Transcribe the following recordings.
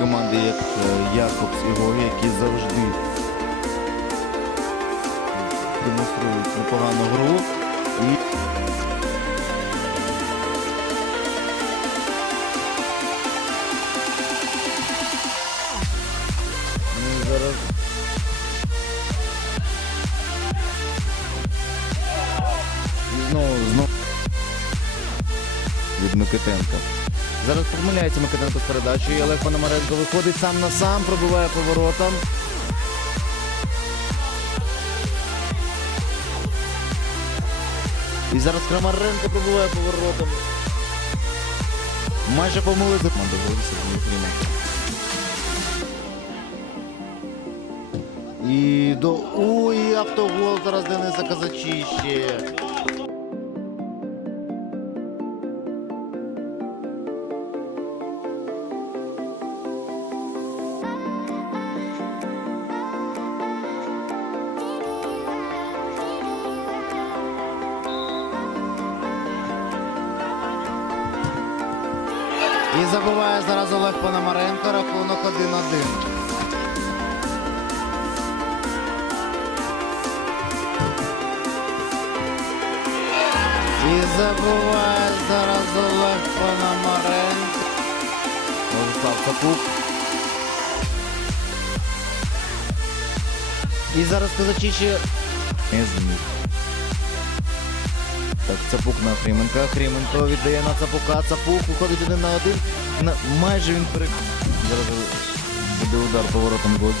команди, як е, Якобс і Гогі, які завжди демонструють непогану гру. І зараз І знову, знову від Микитенка. Зараз помиляється Микитенко з передачею. і Олег Пономаренко виходить сам на сам, пробиває поворотом. І зараз Крамаренко пробиває поворотом. Майже помилиться. Команда І до. Ой, автогол зараз Дениса Казачище. І забиває зараз Олег Пономаренко, рахунок 1-1. І забиває зараз Олег Пономаренко. Владислав. І зараз Казачище не зміг. Так, Цапук на Хріменка. Хріменко віддає на Цапука. Цапук виходить один на один. На... Майже він перек... Зараз буде удар поворотом Гогі.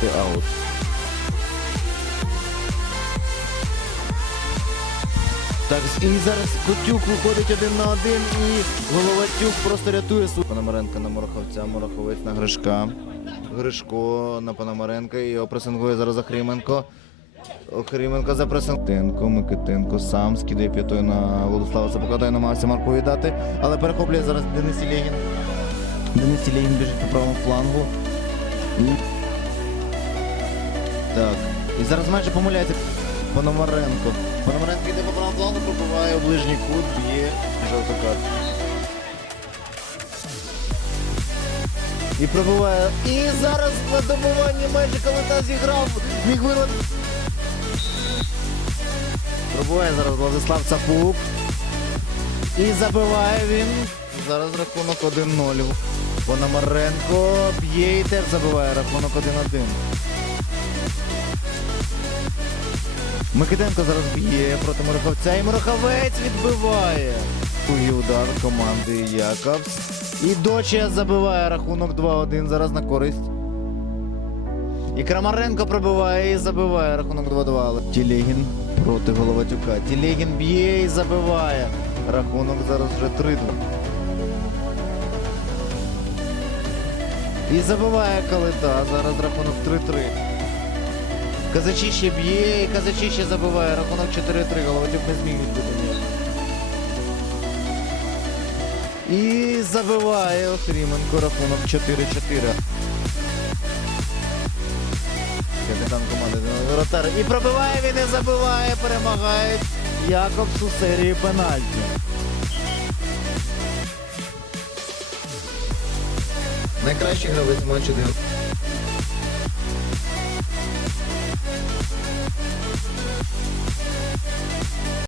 Це аут. Так, і зараз Котюк виходить один на один і Головатюк просто рятує. Пономаренко на Мороховця, Мороховець на Гришка. Гришко на Пономаренка і його пресингує зараз Охріменко. Охріменко за пресингтенко, Микитенко сам скидає п'ятою на Владислава Цапука, той намагався Марку віддати, але перехоплює зараз Денис Ілєгін. Денис Ілєгін біжить по правому флангу. І... Так. І зараз майже помиляється Пономаренко. Пономаренко йде по правому флангу, пробиває у ближній кут, б'є жовту карту. І пробиває. І зараз на добиванні майже Калита зіграв. Міг вирвати. Пробиває зараз Владислав Цапук. І забиває він. Зараз рахунок 1-0. Пономаренко б'є і теж забиває рахунок 1-1. Микитенко зараз б'є проти Мороховця і Мороховець відбиває. Другий удар команди Якобс. І Дочія забиває рахунок 2-1 зараз на користь. І Крамаренко пробиває і забиває рахунок 2-2. Але Тілегін проти Головатюка. Тілегін б'є і забиває. Рахунок зараз вже 3-2. І забиває Калита. Зараз рахунок 3-3. Казачище б'є, і Казачище забиває. Рахунок 4-3. Головатюк не зміг відбити. І забиває Охріменко рахунок 4-4 капітан команди Воротар. І пробиває він і забиває, перемагає Якобс у серії пенальті. Найкращий гравець матчу де.